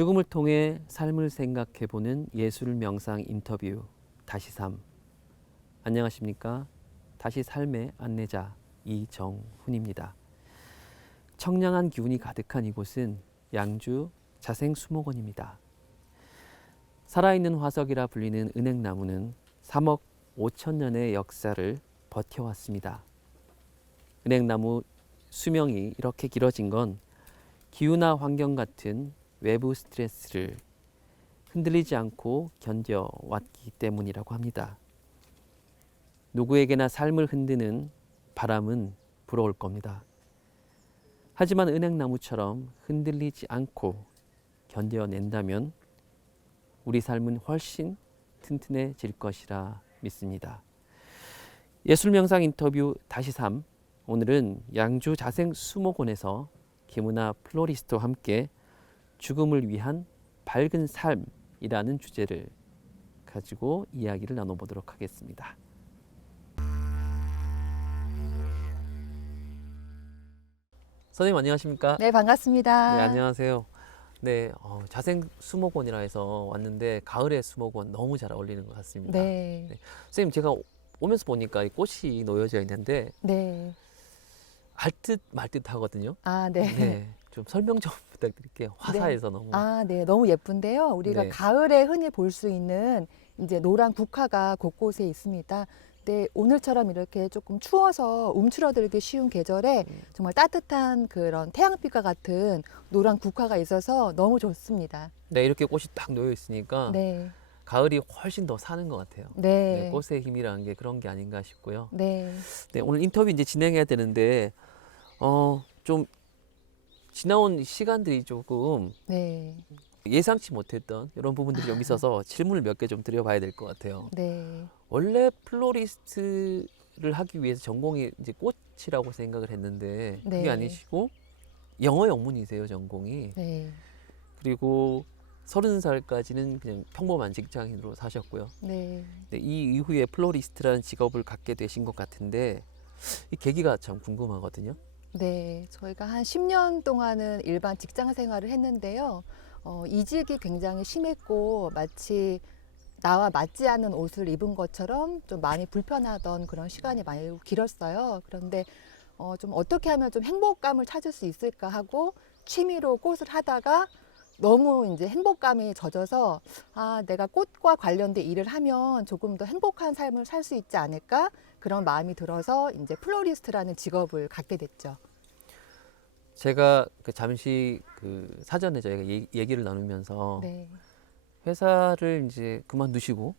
죽음을 통해 삶을 생각해보는 예술 명상 인터뷰 다시 삶. 안녕하십니까? 다시 삶의 안내자 이정훈입니다. 청량한 기운이 가득한 이곳은 양주 자생수목원입니다. 살아있는 화석이라 불리는 은행나무는 3억 5천 년의 역사를 버텨왔습니다. 은행나무 수명이 이렇게 길어진 건 기후나 환경 같은 외부 스트레스를 흔들리지 않고 견뎌왔기 때문이라고 합니다. 누구에게나 삶을 흔드는 바람은 불어올 겁니다. 하지만 은행나무처럼 흔들리지 않고 견뎌낸다면 우리 삶은 훨씬 튼튼해질 것이라 믿습니다. 예술명상 인터뷰 다시 삶. 오늘은 양주 자생수목원에서 김은하 플로리스트와 함께 죽음을 위한 밝은 삶이라는 주제를 가지고 이야기를 나눠보도록 하겠습니다. 선생님 안녕하십니까? 네, 반갑습니다. 네, 안녕하세요. 네, 자생수목원이라 해서 왔는데 가을에 수목원 너무 잘 어울리는 것 같습니다. 네. 네. 선생님 제가 오면서 보니까 이 꽃이 놓여져 있는데 네. 알듯 말듯 하거든요. 아, 네. 네, 좀 설명 좀 부탁드릴게요. 화사해서 너무. 아, 네. 너무 예쁜데요. 우리가 네. 가을에 흔히 볼 수 있는 이제 노란 국화가 곳곳에 있습니다. 네, 오늘처럼 이렇게 조금 추워서 움츠러들기 쉬운 계절에 정말 따뜻한 그런 태양빛과 같은 노란 국화가 있어서 너무 좋습니다. 네, 이렇게 꽃이 딱 놓여 있으니까 네. 가을이 훨씬 더 사는 것 같아요. 네, 네. 꽃의 힘이라는 게 그런 게 아닌가 싶고요. 네. 네, 오늘 인터뷰 이제 진행해야 되는데 좀 지나온 시간들이 조금 네. 예상치 못했던 이런 부분들이 좀 있어서 질문을 몇 개 좀 드려봐야 될 것 같아요. 네. 원래 플로리스트를 하기 위해서 전공이 이제 꽃이라고 생각을 했는데 그게 네. 아니시고 영어 영문이세요, 전공이. 네. 그리고 30살까지는 그냥 평범한 직장인으로 사셨고요. 네. 네, 이 이후에 플로리스트라는 직업을 갖게 되신 것 같은데 이 계기가 참 궁금하거든요. 네, 저희가 한 10년 동안은 일반 직장 생활을 했는데요. 이직이 굉장히 심했고 마치 나와 맞지 않는 옷을 입은 것처럼 좀 많이 불편하던 그런 시간이 많이 길었어요. 그런데 좀 어떻게 하면 좀 행복감을 찾을 수 있을까 하고 취미로 꽃을 하다가 너무 이제 행복감이 젖어서 아, 내가 꽃과 관련된 일을 하면 조금 더 행복한 삶을 살 수 있지 않을까? 그런 마음이 들어서 이제 플로리스트라는 직업을 갖게 됐죠. 제가 잠시 사전에 저희가 얘기를 나누면서 네. 회사를 이제 그만두시고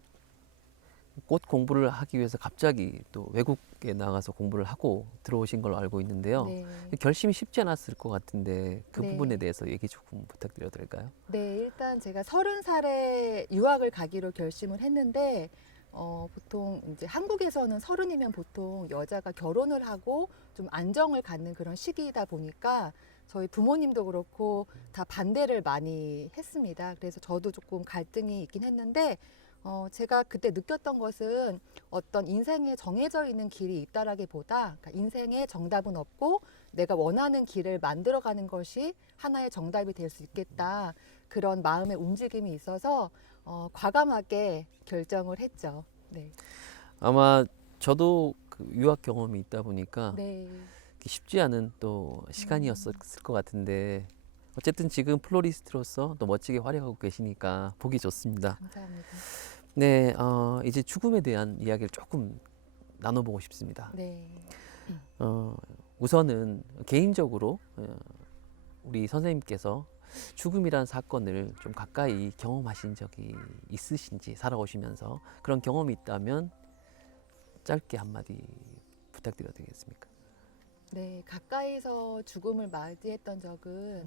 꽃 공부를 하기 위해서 갑자기 또 외국에 나가서 공부를 하고 들어오신 걸로 알고 있는데요. 네. 결심이 쉽지 않았을 것 같은데 그 네. 부분에 대해서 얘기 조금 부탁드려도 될까요? 네, 일단 제가 30살에 유학을 가기로 결심을 했는데, 보통 이제 한국에서는 30이면 보통 여자가 결혼을 하고 좀 안정을 갖는 그런 시기이다 보니까 저희 부모님도 그렇고 다 반대를 많이 했습니다. 그래서 저도 조금 갈등이 있긴 했는데, 제가 그때 느꼈던 것은 어떤 인생에 정해져 있는 길이 있다라기보다 그러니까 인생에 정답은 없고 내가 원하는 길을 만들어가는 것이 하나의 정답이 될 수 있겠다. 그런 마음의 움직임이 있어서 과감하게 결정을 했죠. 네. 아마 저도 유학 경험이 있다 보니까 네. 쉽지 않은 또 시간이었을 것 같은데 어쨌든 지금 플로리스트로서 또 멋지게 활약하고 계시니까 보기 좋습니다. 감사합니다. 네, 이제 죽음에 대한 이야기를 조금 나눠보고 싶습니다. 네. 우선은 개인적으로 우리 선생님께서 죽음이란 사건을 좀 가까이 경험하신 적이 있으신지 살아오시면서 그런 경험이 있다면 짧게 한마디 부탁드려도 되겠습니까? 네, 가까이서 죽음을 맞이했던 적은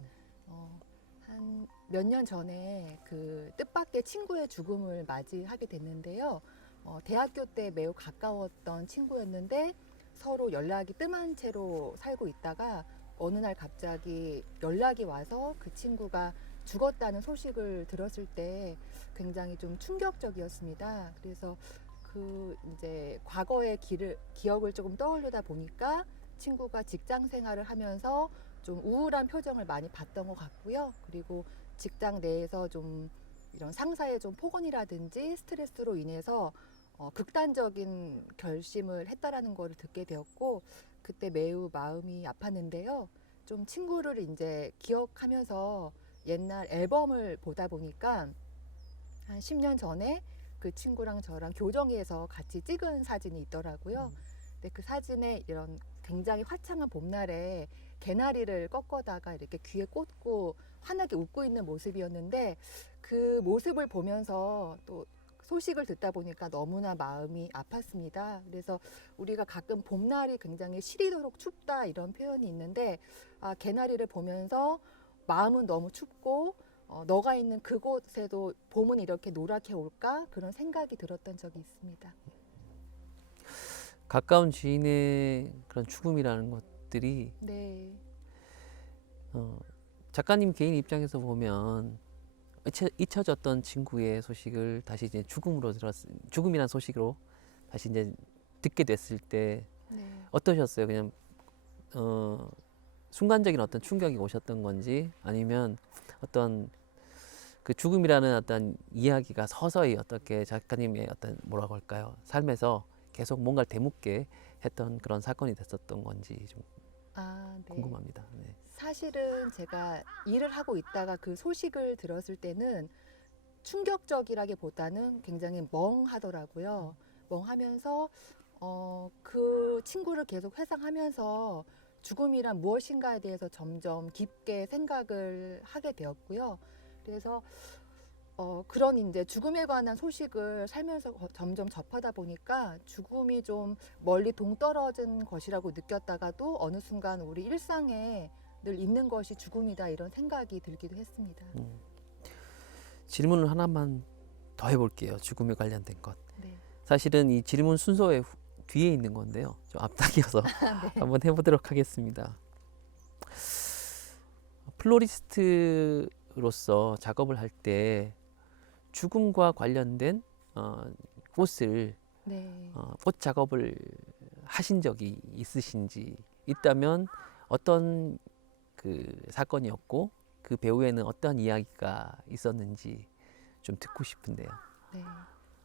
한 몇 년 전에 그 뜻밖의 친구의 죽음을 맞이하게 됐는데요. 대학교 때 매우 가까웠던 친구였는데 서로 연락이 뜸한 채로 살고 있다가 어느 날 갑자기 연락이 와서 그 친구가 죽었다는 소식을 들었을 때 굉장히 좀 충격적이었습니다. 그래서 그 이제 과거의 기억을 조금 떠올리다 보니까 친구가 직장 생활을 하면서 좀 우울한 표정을 많이 봤던 것 같고요. 그리고 직장 내에서 좀 이런 상사의 좀 폭언이라든지 스트레스로 인해서 극단적인 결심을 했다라는 거를 듣게 되었고 그때 매우 마음이 아팠는데요. 좀 친구를 이제 기억하면서 옛날 앨범을 보다 보니까 한 10년 전에 그 친구랑 저랑 교정에서 같이 찍은 사진이 있더라고요. 근데 그 사진에 이런 굉장히 화창한 봄날에 개나리를 꺾어다가 이렇게 귀에 꽂고 환하게 웃고 있는 모습이었는데 그 모습을 보면서 또 소식을 듣다 보니까 너무나 마음이 아팠습니다. 그래서 우리가 가끔 봄날이 굉장히 시리도록 춥다 이런 표현이 있는데 개나리를 보면서 마음은 너무 춥고 너가 있는 그곳에도 봄은 이렇게 노랗게 올까? 그런 생각이 들었던 적이 있습니다. 가까운 지인의 그런 죽음이라는 것들이 네, 작가님 개인 입장에서 보면 잊혀졌던 친구의 소식을 다시 이제 죽음이란 소식으로 다시 이제 듣게 됐을 때 네. 어떠셨어요? 그냥 순간적인 어떤 충격이 오셨던 건지 아니면 어떤 그 죽음이라는 어떤 이야기가 서서히 어떻게 작가님의 어떤 뭐라고 할까요? 삶에서 계속 뭔가를 되묻게 했던 그런 사건이 됐었던 건지 좀 네. 궁금합니다. 네. 사실은 제가 일을 하고 있다가 그 소식을 들었을 때는 충격적이라기보다는 굉장히 멍하더라고요. 멍하면서 그 친구를 계속 회상하면서 죽음이란 무엇인가에 대해서 점점 깊게 생각을 하게 되었고요. 그래서 그런 이제 죽음에 관한 소식을 살면서 점점 접하다 보니까 죽음이 좀 멀리 동떨어진 것이라고 느꼈다가도 어느 순간 우리 일상에 늘 있는 것이 죽음이다 이런 생각이 들기도 했습니다. 질문을 하나만 더 해볼게요. 죽음에 관련된 것. 네. 사실은 이 질문 순서의 뒤에 있는 건데요. 좀 앞당겨서 한번 해보도록 하겠습니다. 플로리스트로서 작업을 할 때 죽음과 관련된 꽃을 네. 꽃 작업을 하신 적이 있으신지 있다면 어떤 그 사건이었고 그 배우에는 어떤 이야기가 있었는지 좀 듣고 싶은데요. 네.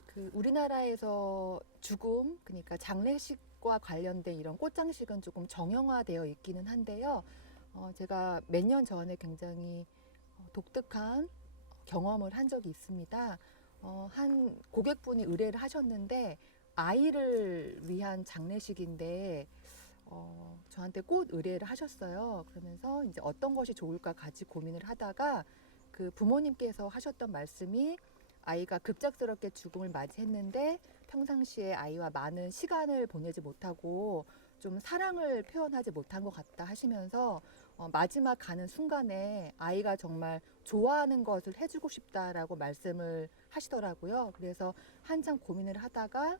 그 우리나라에서 죽음, 그러니까 장례식과 관련된 이런 꽃장식은 조금 정형화되어 있기는 한데요. 제가 몇 년 전에 굉장히 독특한 경험을 한 적이 있습니다. 한 고객분이 의뢰를 하셨는데 아이를 위한 장례식인데 저한테 꽃 의뢰를 하셨어요. 그러면서 이제 어떤 것이 좋을까 같이 고민을 하다가 그 부모님께서 하셨던 말씀이 아이가 급작스럽게 죽음을 맞이했는데 평상시에 아이와 많은 시간을 보내지 못하고 좀 사랑을 표현하지 못한 것 같다 하시면서 마지막 가는 순간에 아이가 정말 좋아하는 것을 해주고 싶다라고 말씀을 하시더라고요. 그래서 한참 고민을 하다가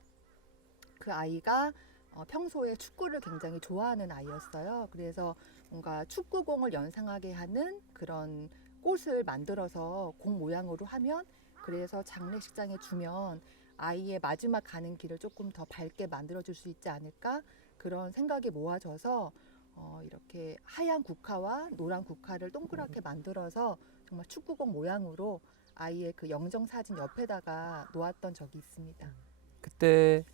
그 아이가 평소에 축구를 굉장히 좋아하는 아이였어요. 그래서 뭔가 축구공을 연상하게 하는 그런 꽃을 만들어서 공 모양으로 하면 그래서 장례식장에 주면 아이의 마지막 가는 길을 조금 더 밝게 만들어줄 수 있지 않을까 그런 생각이 모아져서 이렇게 하얀 국화와 노란 국화를 동그랗게 만들어서 정말 축구공 모양으로 아이의 그 영정 사진 옆에다가 놓았던 적이 있습니다. 그때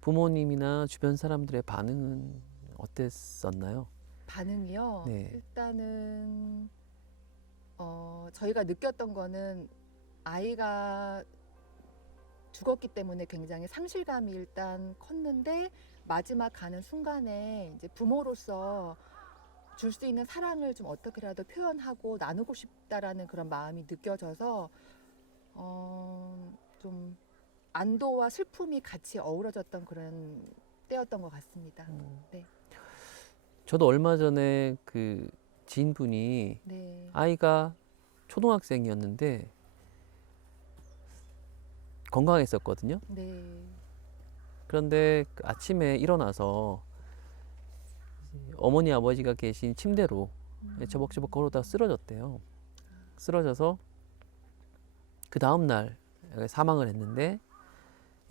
부모님이나 주변 사람들의 반응은 어땠었나요? 반응이요. 네. 일단은 저희가 느꼈던 거는 아이가 죽었기 때문에 굉장히 상실감이 일단 컸는데 마지막 가는 순간에 이제 부모로서 줄 수 있는 사랑을 좀 어떻게라도 표현하고 나누고 싶다라는 그런 마음이 느껴져서 좀 안도와 슬픔이 같이 어우러졌던 그런 때였던 것 같습니다. 네. 저도 얼마 전에 그 지인분이 네. 아이가 초등학생이었는데 건강했었거든요. 네. 그런데 그 아침에 일어나서 어머니 아버지가 계신 침대로 저벅저벅 걸어다 쓰러졌대요. 쓰러져서 그 다음 날 사망을 했는데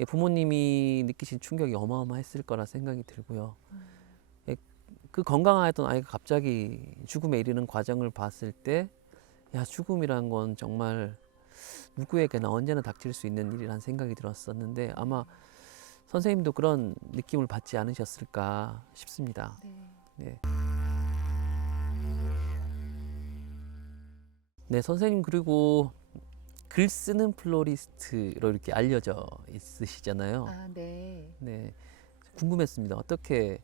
부모님이 느끼신 충격이 어마어마했을 거라 생각이 들고요. 그 건강하던 아이가 갑자기 죽음에 이르는 과정을 봤을 때 야, 죽음이란 건 정말 누구에게나 언제나 닥칠 수 있는 일이란 생각이 들었었는데 아마 선생님도 그런 느낌을 받지 않으셨을까 싶습니다. 네. 네. 네, 선생님 그리고 글 쓰는 플로리스트로 이렇게 알려져 있으시잖아요. 아, 네. 네, 궁금했습니다. 어떻게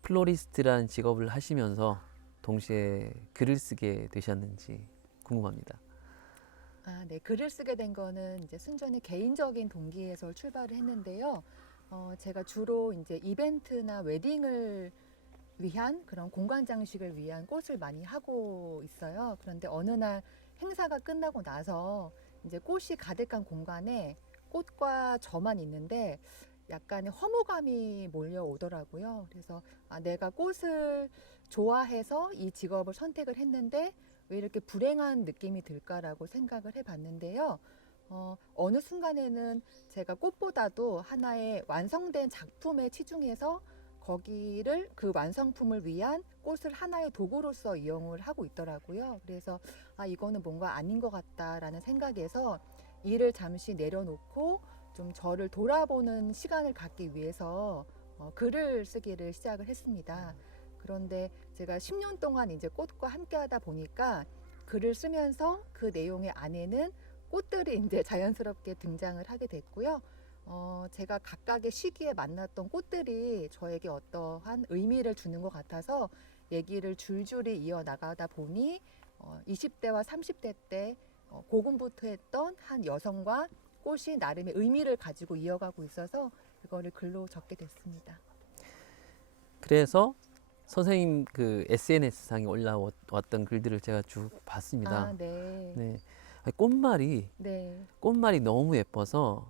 플로리스트라는 직업을 하시면서 동시에 글을 쓰게 되셨는지 궁금합니다. 아, 네. 글을 쓰게 된 거는 이제 순전히 개인적인 동기에서 출발을 했는데요. 제가 주로 이제 이벤트나 웨딩을 위한 그런 공간 장식을 위한 꽃을 많이 하고 있어요. 그런데 어느 날 행사가 끝나고 나서 이제 꽃이 가득한 공간에 꽃과 저만 있는데 약간의 허무감이 몰려오더라고요. 그래서 아, 내가 꽃을 좋아해서 이 직업을 선택을 했는데 왜 이렇게 불행한 느낌이 들까라고 생각을 해봤는데요. 어느 순간에는 제가 꽃보다도 하나의 완성된 작품에 치중해서 거기를 그 완성품을 위한 꽃을 하나의 도구로서 이용을 하고 있더라고요. 그래서 아, 이거는 뭔가 아닌 것 같다라는 생각에서 일을 잠시 내려놓고 좀 저를 돌아보는 시간을 갖기 위해서 글을 쓰기를 시작을 했습니다. 그런데 제가 10년 동안 이제 꽃과 함께 하다 보니까 글을 쓰면서 그 내용의 안에는 꽃들이 이제 자연스럽게 등장을 하게 됐고요. 제가 각각의 시기에 만났던 꽃들이 저에게 어떠한 의미를 주는 것 같아서 얘기를 줄줄이 이어나가다 보니 20대와 30대 때 고군분투했던 한 여성과 꽃이 나름의 의미를 가지고 이어가고 있어서 그거를 글로 적게 됐습니다. 그래서 선생님 그 SNS상에 올라왔던 글들을 제가 쭉 봤습니다. 아, 네. 네. 아니, 꽃말이 너무 예뻐서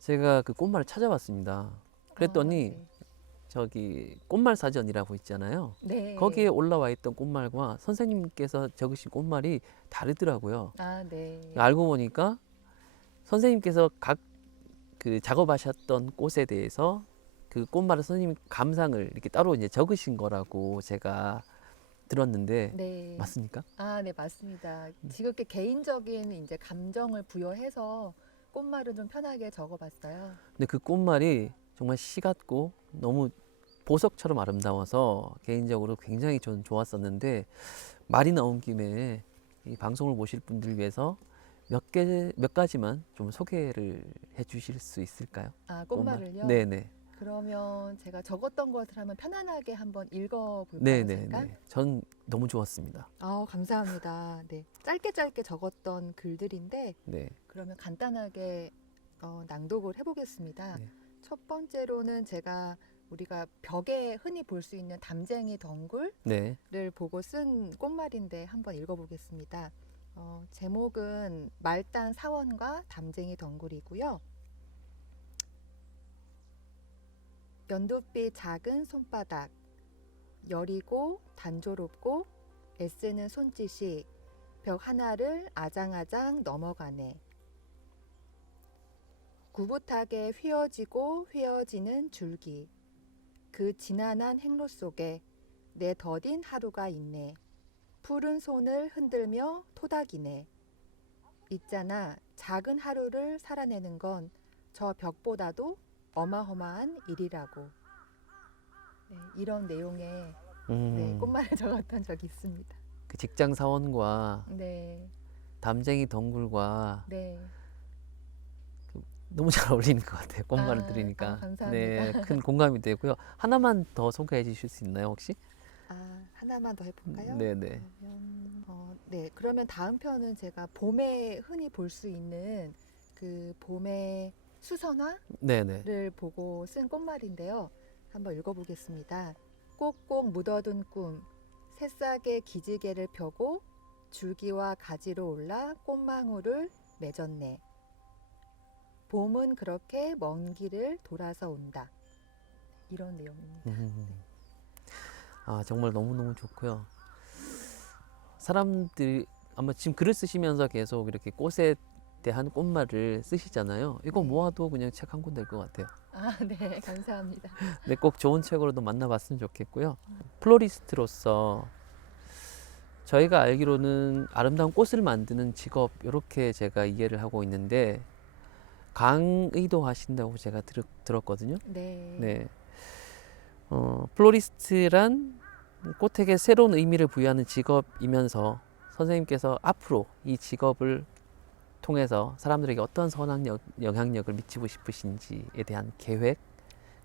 제가 그 꽃말을 찾아봤습니다. 그랬더니 아, 저기 꽃말 사전이라고 있잖아요. 네. 거기에 올라와 있던 꽃말과 선생님께서 적으신 꽃말이 다르더라고요. 아, 네. 알고 보니까 선생님께서 각 그 작업하셨던 꽃에 대해서 그 꽃말을 선생님 감상을 이렇게 따로 이제 적으신 거라고 제가 들었는데 네. 맞습니까? 아, 네, 맞습니다. 지극히 개인적인 이제 감정을 부여해서 꽃말은 좀 편하게 적어봤어요. 근데 그 꽃말이 정말 시 같고 너무 보석처럼 아름다워서 개인적으로 굉장히 저는 좋았었는데 말이 나온 김에 이 방송을 보실 분들 위해서 몇 가지만 좀 소개를 해 주실 수 있을까요? 아, 꽃말? 꽃말을요? 네네. 그러면 제가 적었던 것을 한번 편안하게 한번 읽어볼까요, 네네네. 잠깐? 전 너무 좋았습니다. 감사합니다. 네, 짧게 적었던 글들인데 네. 그러면 간단하게 낭독을 해보겠습니다. 네. 첫 번째로는 제가 우리가 벽에 흔히 볼 수 있는 담쟁이 덩굴을 네. 보고 쓴 꽃말인데 한번 읽어보겠습니다. 제목은 말단 사원과 담쟁이 덩굴이고요. 연두빛 작은 손바닥, 여리고 단조롭고 애쓰는 손짓이 벽 하나를 아장아장 넘어가네. 구붓하게 휘어지고 휘어지는 줄기, 그 지난한 행로 속에 내 더딘 하루가 있네. 푸른 손을 흔들며 토닥이네. 있잖아, 작은 하루를 살아내는 건 저 벽보다도 어마어마한 일이라고. 네, 이런 내용의 꽃말을 적었던 적이 있습니다. 그 직장 사원과 네, 담쟁이 덩굴과 네. 너무 잘 어울리는 것 같아요. 꽃말을 아, 들으니까. 감사합니다. 네, 큰 공감이 되고요. 하나만 더 소개해 주실 수 있나요, 혹시? 하나만 더 해볼까요? 네네. 그러면 다음 편은 제가 봄에 흔히 볼 수 있는 그 봄의 수선화를 네네. 보고 쓴 꽃말인데요. 한번 읽어보겠습니다. 꼭꼭 묻어둔 꿈, 새싹의 기지개를 펴고 줄기와 가지로 올라 꽃망울을 맺었네. 봄은 그렇게 먼 길을 돌아서 온다. 이런 내용입니다. 정말 너무너무 좋고요. 사람들이 아마 지금 글을 쓰시면서 계속 이렇게 꽃에 대한 꽃말을 쓰시잖아요. 이거 네. 모아도 그냥 책 한 권 될 것 같아요. 네, 감사합니다. 네, 꼭 좋은 책으로도 만나봤으면 좋겠고요. 플로리스트로서 저희가 알기로는 아름다운 꽃을 만드는 직업 이렇게 제가 이해를 하고 있는데 강의도 하신다고 제가 들었거든요. 네. 네. 플로리스트란 꽃에게 새로운 의미를 부여하는 직업이면서 선생님께서 앞으로 이 직업을 통해서 사람들에게 어떤 선한 영향력을 미치고 싶으신지에 대한 계획,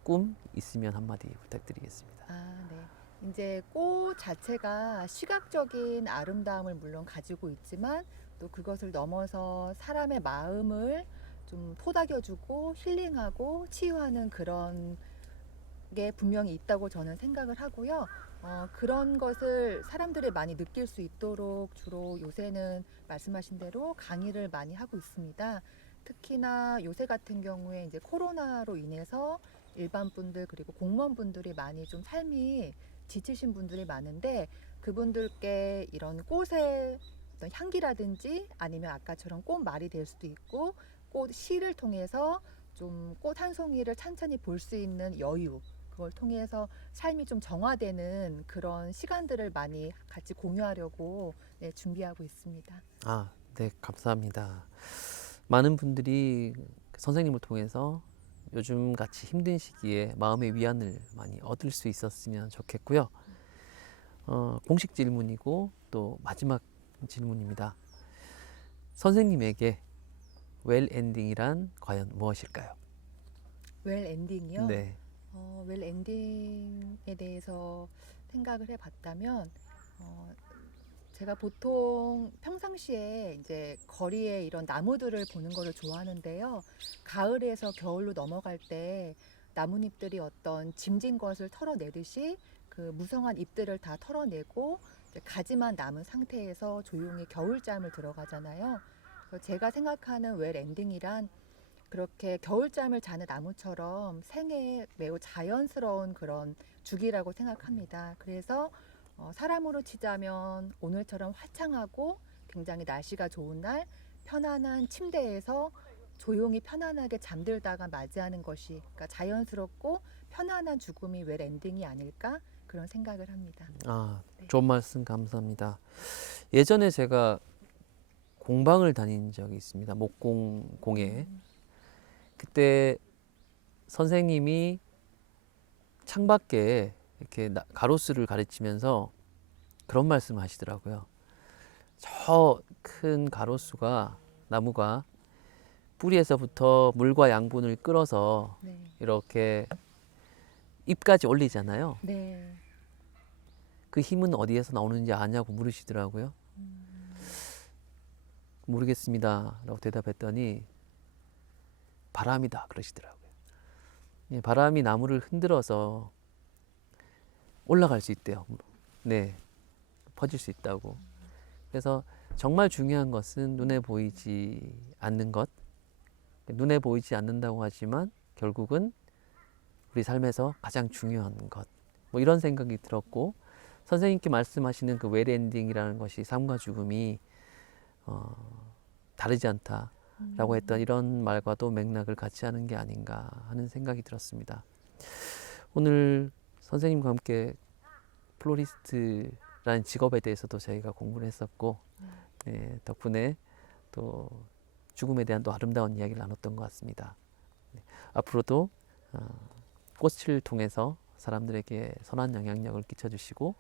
꿈 있으면 한마디 부탁드리겠습니다. 아, 네. 이제 꽃 자체가 시각적인 아름다움을 물론 가지고 있지만 또 그것을 넘어서 사람의 마음을 좀 토닥여주고 힐링하고 치유하는 그런 게 분명히 있다고 저는 생각을 하고요. 그런 것을 사람들이 많이 느낄 수 있도록 주로 요새는 말씀하신 대로 강의를 많이 하고 있습니다. 특히나 요새 같은 경우에 이제 코로나로 인해서 일반 분들 그리고 공무원분들이 많이 좀 삶이 지치신 분들이 많은데 그분들께 이런 꽃의 어떤 향기라든지 아니면 아까처럼 꽃말이 될 수도 있고 꽃 시를 통해서 좀 꽃 한 송이를 찬찬히 볼 수 있는 여유 그걸 통해서 삶이 좀 정화되는 그런 시간들을 많이 같이 공유하려고 네, 준비하고 있습니다. 아, 네, 감사합니다. 많은 분들이 선생님을 통해서 요즘 같이 힘든 시기에 마음의 위안을 많이 얻을 수 있었으면 좋겠고요. 공식 질문이고 또 마지막 질문입니다. 선생님에게 웰 엔딩이란 과연 무엇일까요? 웰 엔딩이요? 네. 웰 엔딩에 대해서 생각을 해봤다면 제가 보통 평상시에 이제 거리에 이런 나무들을 보는 거를 좋아하는데요. 가을에서 겨울로 넘어갈 때 나뭇잎들이 어떤 짐진 것을 털어내듯이 그 무성한 잎들을 다 털어내고 이제 가지만 남은 상태에서 조용히 겨울잠을 들어가잖아요. 그래서 제가 생각하는 웰 엔딩이란 그렇게 겨울잠을 자는 나무처럼 생애에 매우 자연스러운 그런 주기라고 생각합니다. 그래서 사람으로 치자면 오늘처럼 화창하고 굉장히 날씨가 좋은 날 편안한 침대에서 조용히 편안하게 잠들다가 맞이하는 것이 그러니까 자연스럽고 편안한 죽음이 웰 엔딩이 아닐까 그런 생각을 합니다. 아, 네. 좋은 말씀 감사합니다. 예전에 제가 공방을 다닌 적이 있습니다. 목공에. 그때 선생님이 창밖에 이렇게 가로수를 가르치면서 그런 말씀을 하시더라고요. 저 큰 가로수가 나무가 뿌리에서부터 물과 양분을 끌어서 네. 이렇게 잎까지 올리잖아요. 네. 그 힘은 어디에서 나오는지 아냐고 물으시더라고요. 모르겠습니다 라고 대답했더니 바람이다 그러시더라고요. 예, 바람이 나무를 흔들어서 올라갈 수 있대요. 네, 퍼질 수 있다고. 그래서 정말 중요한 것은 눈에 보이지 않는 것. 눈에 보이지 않는다고 하지만 결국은 우리 삶에서 가장 중요한 것. 뭐 이런 생각이 들었고 선생님께 말씀하시는 그 웰 엔딩이라는 것이 삶과 죽음이 다르지 않다라고 했던 이런 말과도 맥락을 같이 하는 게 아닌가 하는 생각이 들었습니다. 오늘 선생님과 함께 플로리스트라는 직업에 대해서도 저희가 공부를 했었고 네, 덕분에 또 죽음에 대한 또 아름다운 이야기를 나눴던 것 같습니다. 네, 앞으로도 꽃을 통해서 사람들에게 선한 영향력을 끼쳐주시고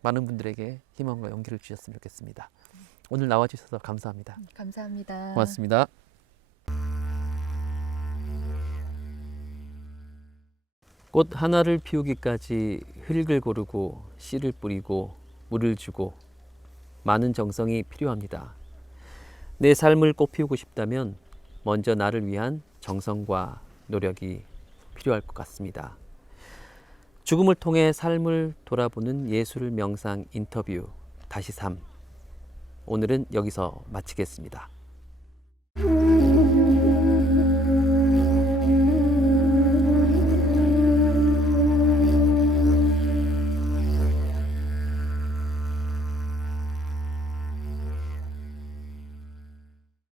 많은 분들에게 희망과 용기를 주셨으면 좋겠습니다. 오늘 나와주셔서 감사합니다. 감사합니다. 고맙습니다. 꽃 하나를 피우기까지 흙을 고르고 씨를 뿌리고 물을 주고 많은 정성이 필요합니다. 내 삶을 꽃 피우고 싶다면 먼저 나를 위한 정성과 노력이 필요할 것 같습니다. 죽음을 통해 삶을 돌아보는 예술 명상 인터뷰 다시 삶. 오늘은 여기서 마치겠습니다.